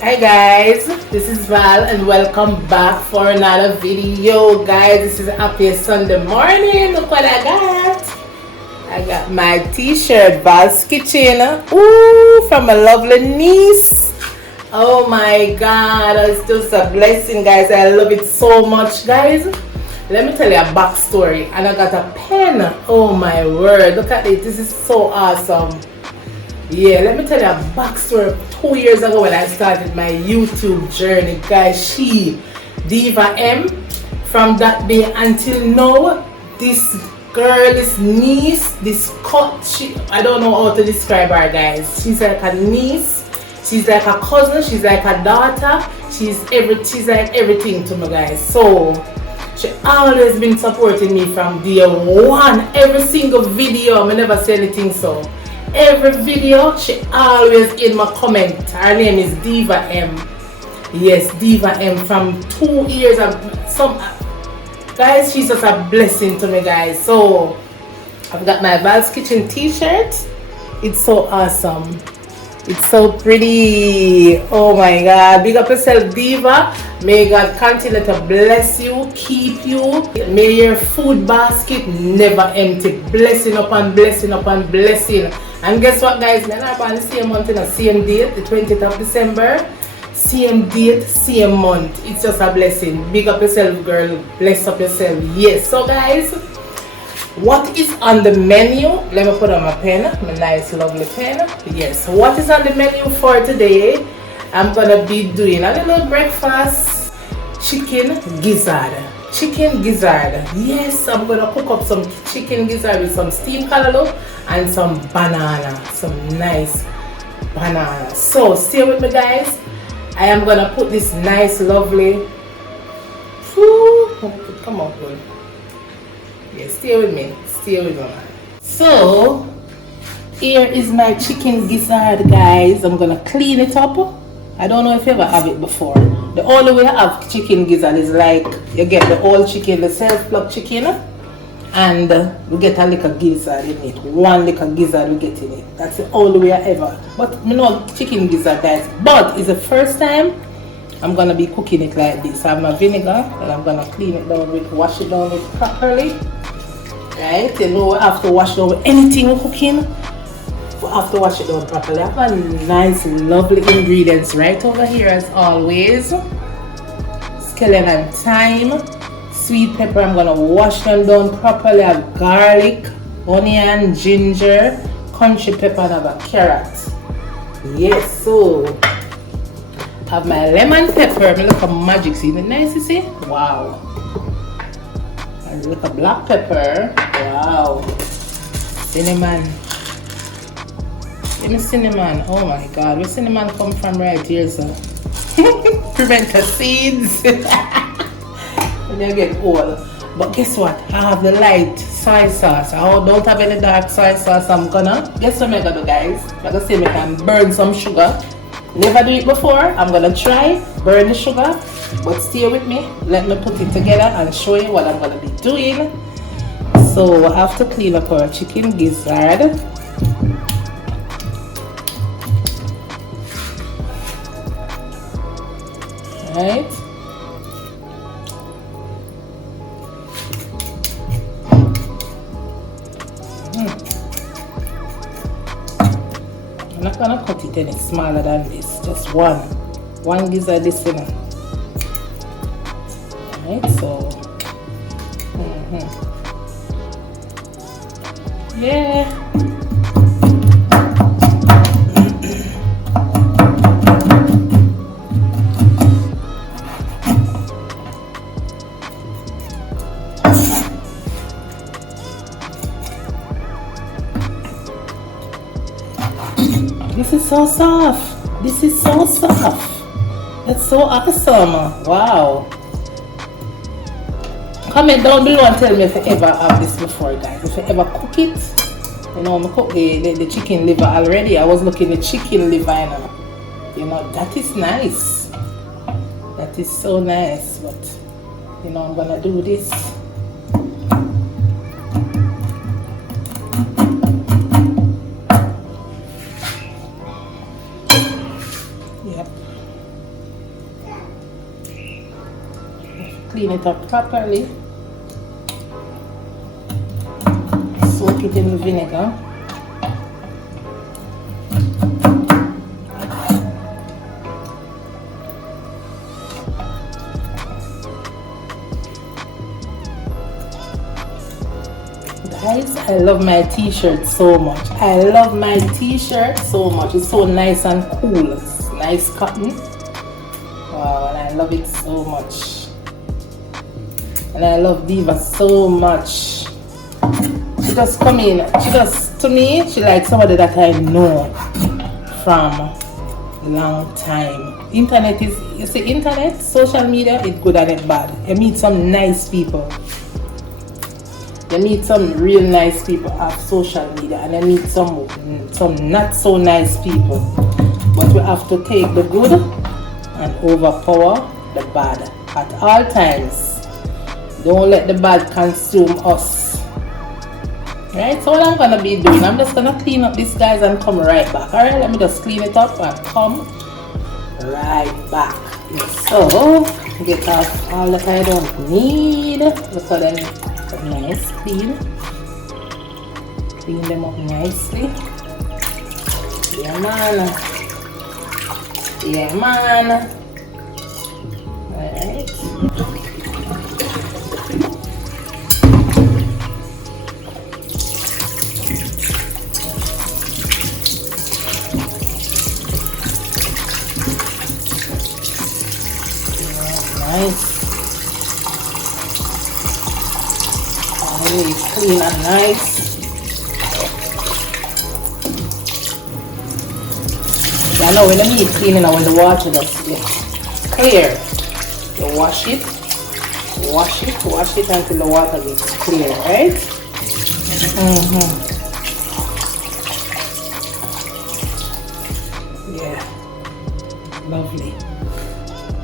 Hi guys, this is Val and welcome back for another video. Guys, this is a happy Sunday morning. Look what I got. I got my t-shirt, Val's Kitchen. Ooh, from a lovely niece. Oh my god, it's just a blessing, guys. I love it so much, guys. Let me tell you a backstory. And I got a pen. Oh my word, look at it. This is so awesome. Yeah, let me tell you a backstory. 2 years ago when I started my YouTube journey, guys, she, Diva M, from that day until now, this girl, this niece, this cut, I don't know how to describe her, guys. She's like a niece, she's like a cousin, she's like a daughter, she's like everything to me, guys. So she always been supporting me from day one. Every single video, I never say anything so. Every video, she always in my comment. Her name is Diva M. Yes, Diva M from 2 years. Guys, she's just a blessing to me, guys. So, I've got my Val's Kitchen t-shirt. It's so awesome. It's so pretty. Oh my God. Big up yourself, Diva. May God continue to bless you, keep you. May your food basket never empty. Blessing upon blessing upon blessing. And guess what, guys? We're not on the same month, same date, the 20th of December. Same date, same month. It's just a blessing. Big up yourself, girl. Bless up yourself. Yes. So, guys, what is on the menu? Let me put on my pen, my nice, lovely pen. Yes. What is on the menu for today? I'm gonna be doing a little breakfast chicken gizzard. Chicken gizzard. Yes, I'm gonna cook up some chicken gizzard with some steamed callaloo and some banana, some nice banana. So stay with me, guys. I am gonna put this nice, lovely. Come on, girl. Yeah, stay with me. Stay with me. So here is my chicken gizzard, guys. I'm gonna clean it up. I don't know if you ever have it before. The only way I have chicken gizzard is like you get the whole chicken, the self-plucked chicken, and we get a little gizzard in it. One little gizzard we get in it. That's the only way I ever. But you know, chicken gizzard, guys. But it's the first time I'm gonna be cooking it like this. I have my vinegar and I'm gonna clean it down with, wash it down with properly. Right? You know, I have to wash down with anything we're cooking. I have to wash it down properly. I have a nice, lovely ingredients right over here as always. Scallion and thyme, sweet pepper. I'm gonna wash them down properly. I have garlic, onion, ginger, country pepper, and I have a carrot. Yes, so I have my lemon pepper. I look at magic. See the nice, you see? Wow. And look at black pepper. Wow. Cinnamon. Give me cinnamon. Oh my God, where cinnamon come from right here, so pimento seeds. When you get old. But guess what? I have the light soy sauce. I don't have any dark soy sauce. I'm gonna guess what I'm gonna do, guys. I'm gonna see if I can burn some sugar. Never do it before. I'm gonna try burn the sugar, but stay with me. Let me put it together and show you what I'm gonna be doing. So I have to clean up our chicken gizzard. Right. I'm not gonna cut it any smaller than this. Just one gizzard this in. Right. So. Yeah. This is so soft. This is so soft. That's so awesome. Wow. Comment down below and tell me if you ever have this before, guys. If you ever cook it. You know, I cook the chicken liver already. I was looking at chicken liver, you know, that is nice. That is so nice. But, you know, I'm gonna do this. clean it up properly. Soak it in the vinegar. Guys, I love my t-shirt so much. I love my t-shirt so much. It's so nice and cool. It's nice cotton. Wow, and I love it so much. And I love Diva so much. She just come in. She just, to me, she like somebody that I know from a long time. Internet is, you see, internet, social media, it's good and it's bad. You meet some nice people. You meet some real nice people on social media, and you meet some not so nice people. But we have to take the good and overpower the bad at all times. Don't let the bad consume us. Right? So what I'm gonna be doing, I'm just gonna clean up this guys and come right back. Alright, let me just clean it up and come right back. So get off all that I don't need. Look at them. Nice, clean them up nicely. Yeah man, yeah man. Alright, nice. Really clean and nice. I know when the meat cleaning and when the water just gets clear, you wash it until the water gets clear, right? Yeah,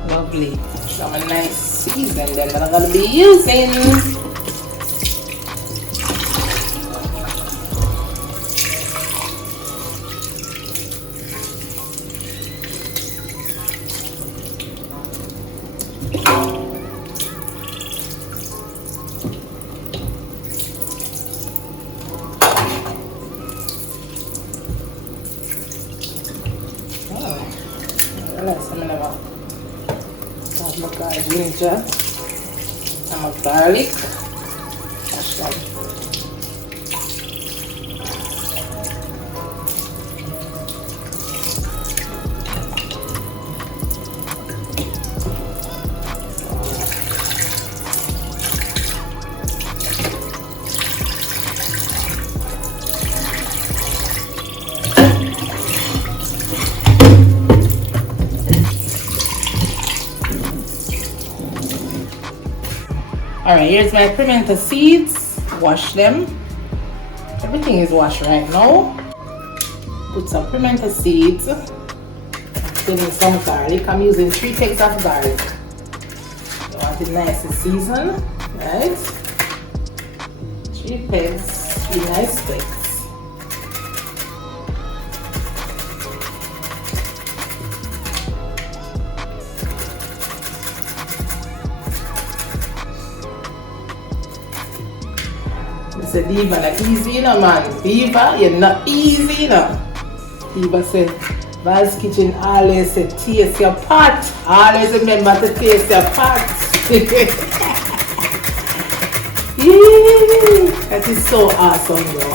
lovely. Some nice season then that I'm gonna be using. Ginger and my garlic. Wash them. Alright, here's my pimento seeds. Wash them. Everything is washed right now. Put some pimento seeds. Put in some garlic. I'm using 3 pegs of garlic. You want it nice and seasoned, right? 3 pegs, 3 nice pegs. Say Diva not easy, you know, man. Diva, you're not easy, you know. Diva said, Val's Kitchen always say, taste your pot. Always remember to taste your pot. That is so awesome, bro.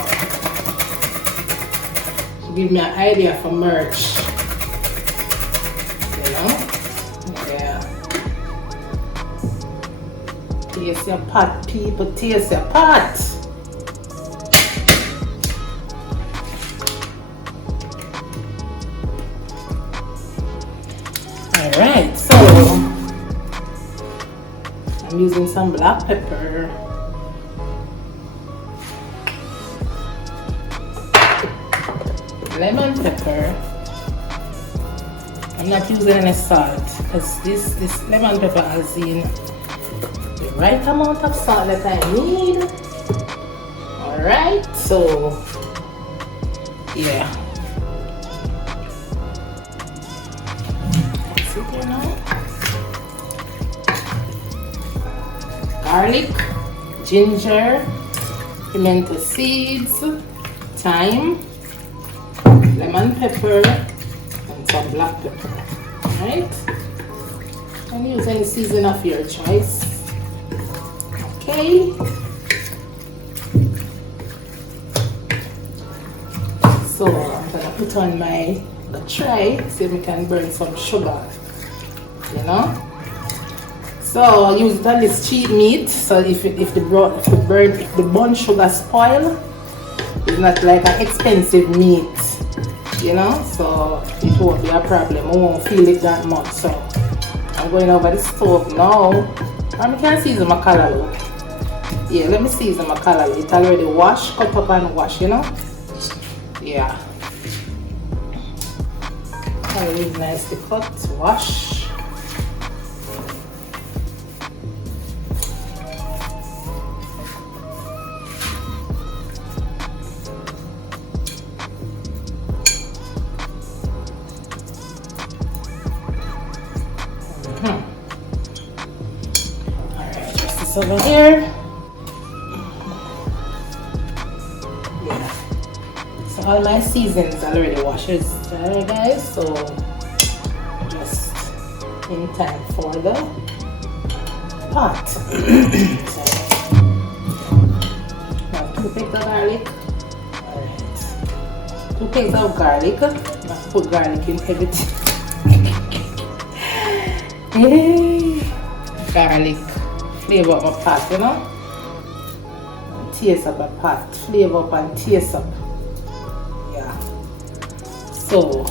She gave me an idea for merch. You know? Yeah. Taste your pot, people. Taste your pot. Alright, so I'm using some black pepper, lemon pepper. I'm not using any salt because this lemon pepper has in the right amount of salt that I need. Alright, so yeah. garlic, ginger, pimento seeds, thyme, lemon pepper, and some black pepper. Alright? And use any season of your choice. Okay. So I'm gonna put on the tray so we can burn some sugar. You know? So I use it on this cheap meat. So if the bun sugar spoil, it's not like an expensive meat. You know? So it won't be a problem. I won't feel it that much. So I'm going over the stove now. I can season my callaloo. Yeah, let me season my callaloo. It's already washed, cut up and washed, you know? Yeah. Callaloo is nicely cut, wash. Alright, just this over here. Yeah. So all my seasons already washed, alright guys, so just in time for the pot. So, now 2 pieces of garlic. Alright. 2 pieces of garlic. I put garlic in everything. Hey. Garlic. Flavor up my pot, you know? And taste up my pot. Flavor up and taste up. Yeah. So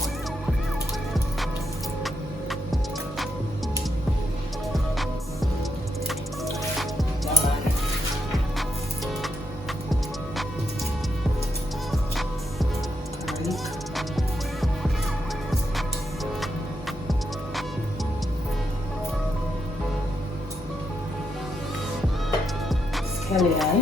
scallion.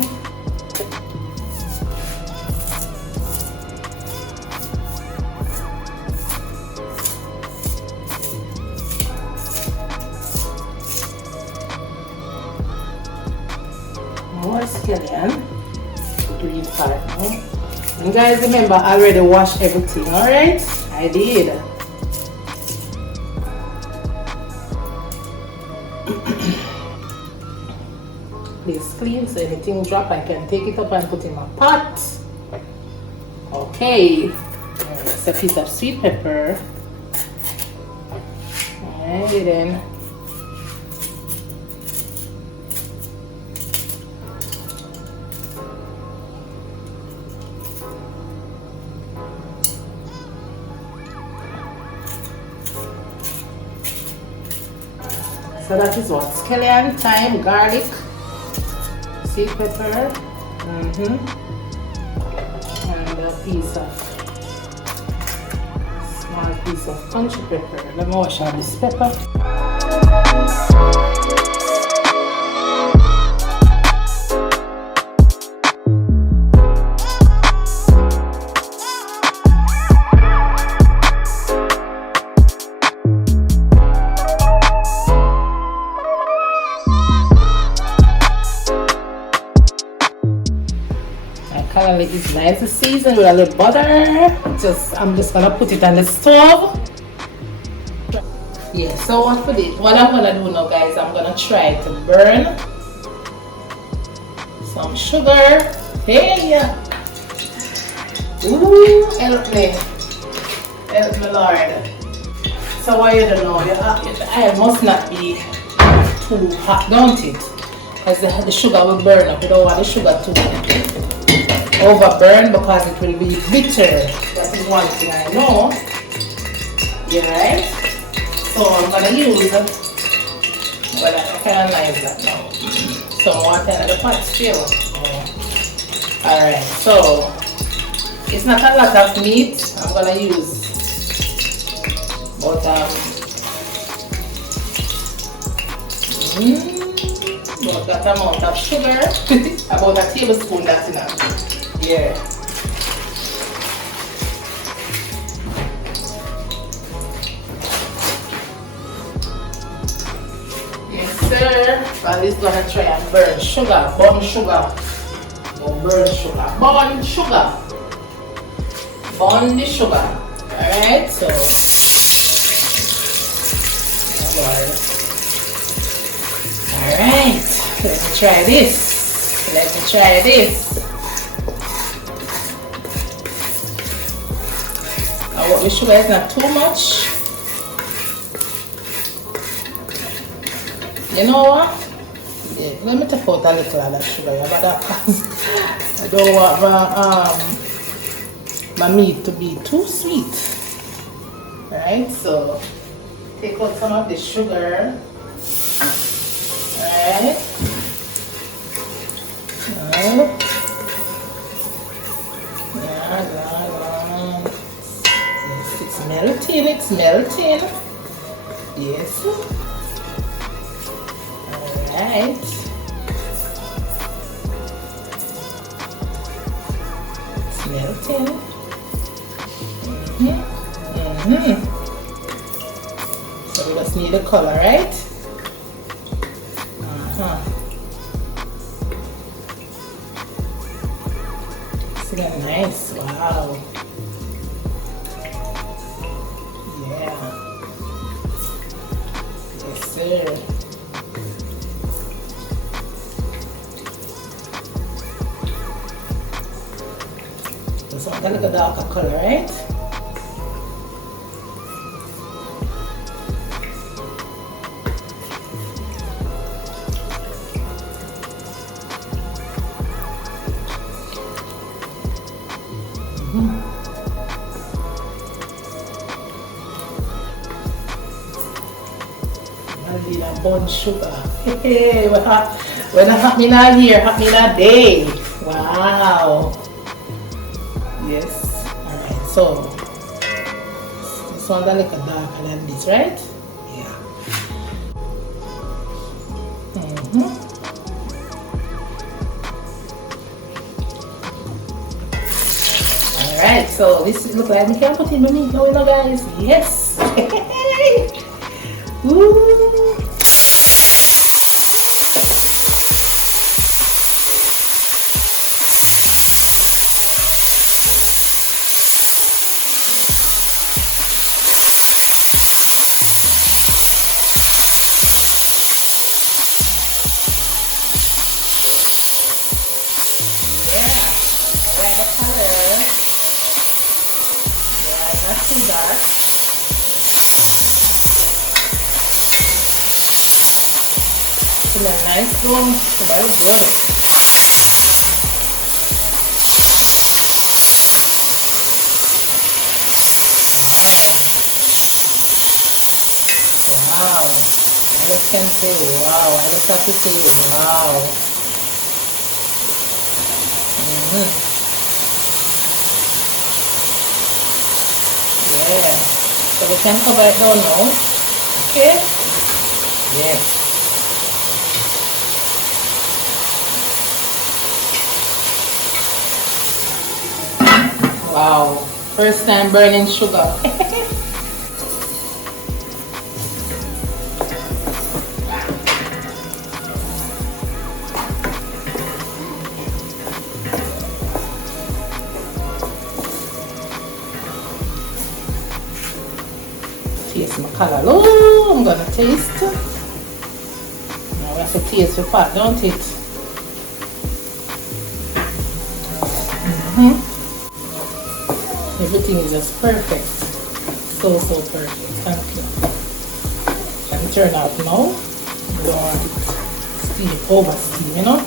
More scallion. Green part. And guys, remember I already washed everything, alright? I did. Please clean so anything drop I can take it up and put in my pot. Okay. There's a piece of sweet pepper. And then so that is what? Scallion, thyme, garlic, sweet pepper, and a small piece of punchy pepper. Let me wash out this pepper. Callaloo is nice to season with a little butter. I'm just gonna put it on the stove. Yeah, so what I'm gonna do now, guys, I'm gonna try to burn some sugar. Hey, ooh, help me, Lord. So what you don't know, I must not be too hot, don't it? Because the sugar will burn up. You don't want the sugar to overburn because it will be bitter. That is one thing I know. Yeah, right? So I'm gonna use, well, I can analyze that now. Some water in the pot still. Alright, so it's not a lot of meat. I'm gonna use about that amount of sugar. About a tablespoon, that's enough. Yeah. Yes, sir. But Everybody's gonna try and burn sugar, burn sugar. Don't burn sugar, burn sugar. Burn the sugar. Alright, so alright, let me try this. Let me try this. I want the sugar is not too much. You know what? Yeah, let me take out a little of that sugar, but I don't want my meat to be too sweet. Alright, so take out some of the sugar. Alright. Yes, it's melting, it's melting. Yes. Alright. It's melting. So we just need the color, right? Isn't that nice? Wow. Yeah. Yes, sir. So I'm gonna go darker color, right? Burn sugar. Hey, when I happening out here, happening a day. Wow. Yes. Alright, so this one's a little darker than this, right? Yeah. Alright, so this looks like we can put in the meat now, you know, guys. Yes. Woo. Dark. It's a nice long, that looks good. Wow. I just can say wow. I just have to say wow. Yeah, so we can cover it down now. Okay? Yes. Wow, first time burning sugar. Taste my color. Oh, I'm gonna taste. Now we have to taste the pot, don't it? Everything is just perfect. So perfect. Thank you. Can turn out now. You don't want it steam, over steam, you know?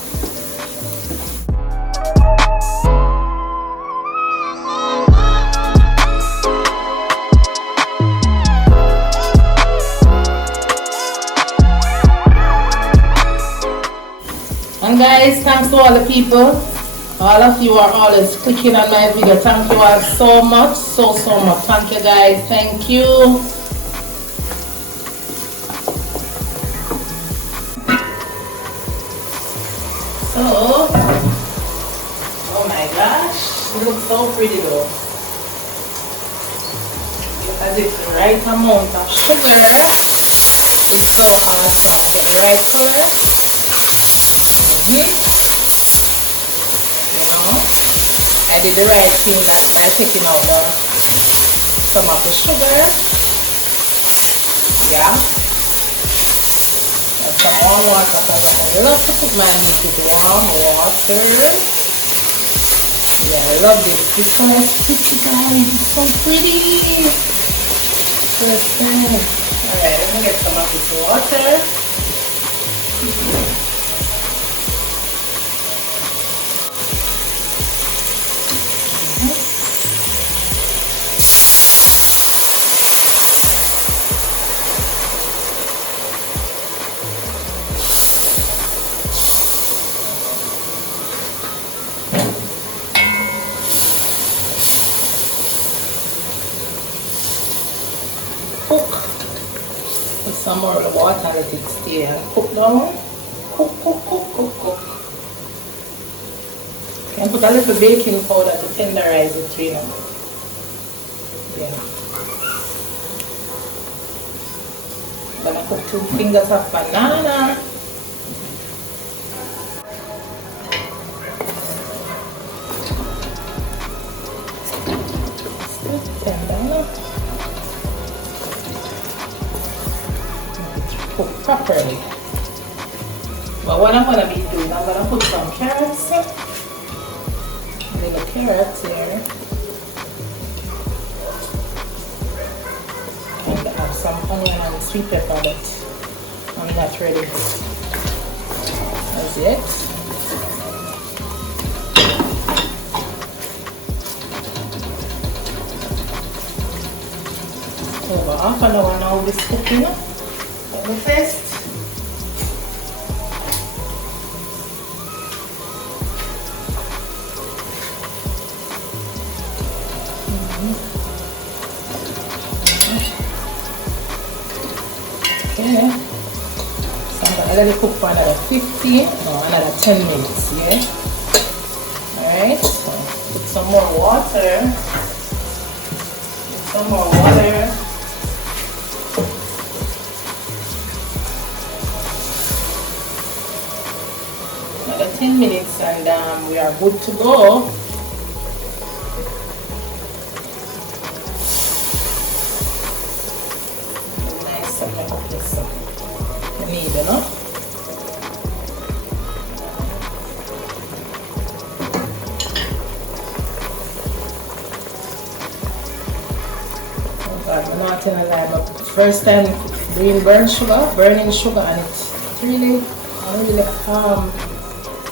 And guys, thanks to all the people. All of you are always clicking on my video. Thank you all so much. So much. Thank you guys. Thank you. So, oh my gosh. It looks so pretty though. Look at the right amount of sugar. It's so awesome. Get the right color. easy. You know, I did the right thing by taking out some of the sugar. Yeah. And some warm water because I love to put my meat with warm water. Yeah, I love this. This one is pretty, guys. It's so pretty. Listen. Alright, let me get some of this water. Cook. Put some more of the water, let it stay and cook down. Cook, cook, cook, cook, cook. You can put a little baking powder to tenderize it, you know. Yeah. I'm gonna put 2 fingers of banana. Cook properly. But what I'm gonna be doing, I'm gonna put some carrots, little carrots here, and have some onion and sweet pepper, but I'm not ready. That's it. Over half an hour now this cooking. The first. Okay. So I'm gonna let it cook for another 15 or another 10 minutes, yeah? Alright, so put some more water. Put some more water. Another 10 minutes and we are good to go. Nice and this you need, you know? I'm not gonna lie, but first time doing burning sugar, and it's really, I'm really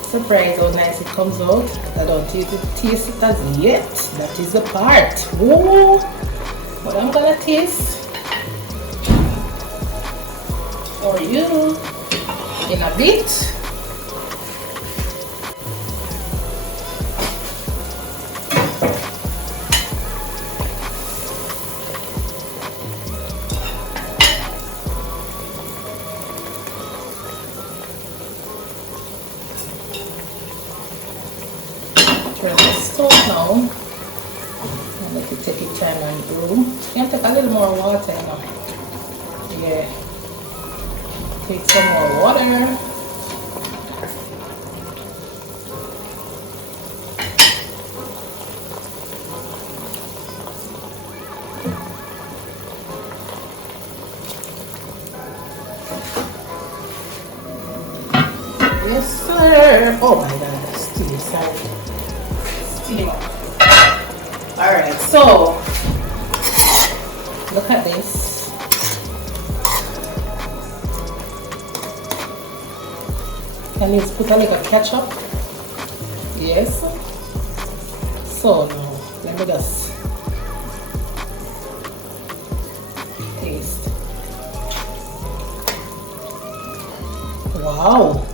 surprised how nice it comes out. I don't taste it as yet. That is the part. Whoa! But I'm gonna taste for you in a bit. Turn the stove now and let it take its time and brew. You can take a little more water now. Yeah. Take some more water. Yes, sir. Oh my God, that's too exciting. Alright, so look at this. Can you put a little ketchup? Yes. So now let me just taste. Wow,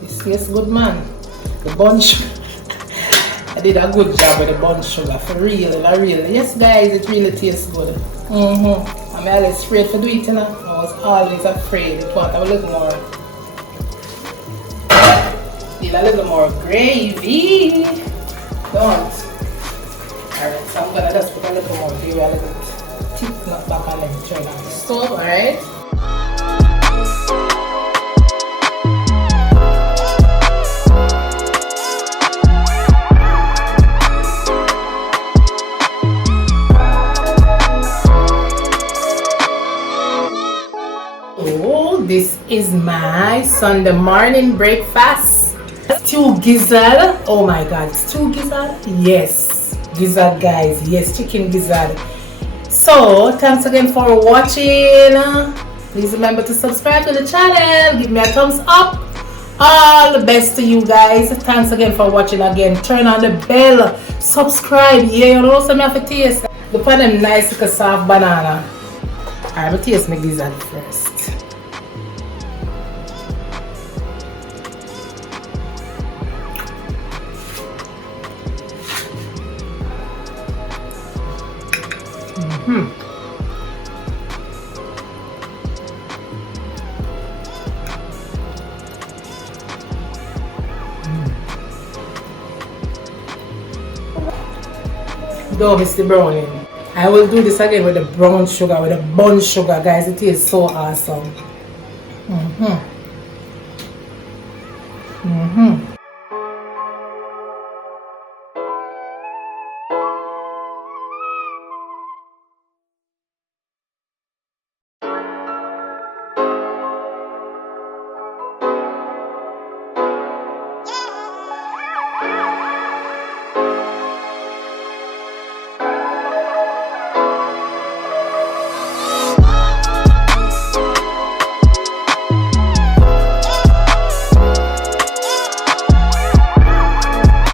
this tastes good, man. The bunch. I did a good job with the bunch sugar, for real, for real. Yes guys, it really tastes good. I'm always afraid to do it, you know? I was always afraid. It want a little more, need a little more gravy. Don't. Alright, so I'm gonna just put a little more gravy, a little thick nut back and then turn on the stove, alright? This is my Sunday morning breakfast. Stew gizzard. Oh my god, stew gizzard? Yes. Gizzard, guys. Yes, chicken gizzard. So, thanks again for watching. Please remember to subscribe to the channel. Give me a thumbs up. All the best to you guys. Thanks again for watching again. Turn on the bell. Subscribe. Yeah, you also have to taste. Look at them nice little soft banana. Alright, I'm going to taste my gizzard first. Don't miss the brownie. I will do this again with the brown sugar, with the bun sugar, guys. It is so awesome.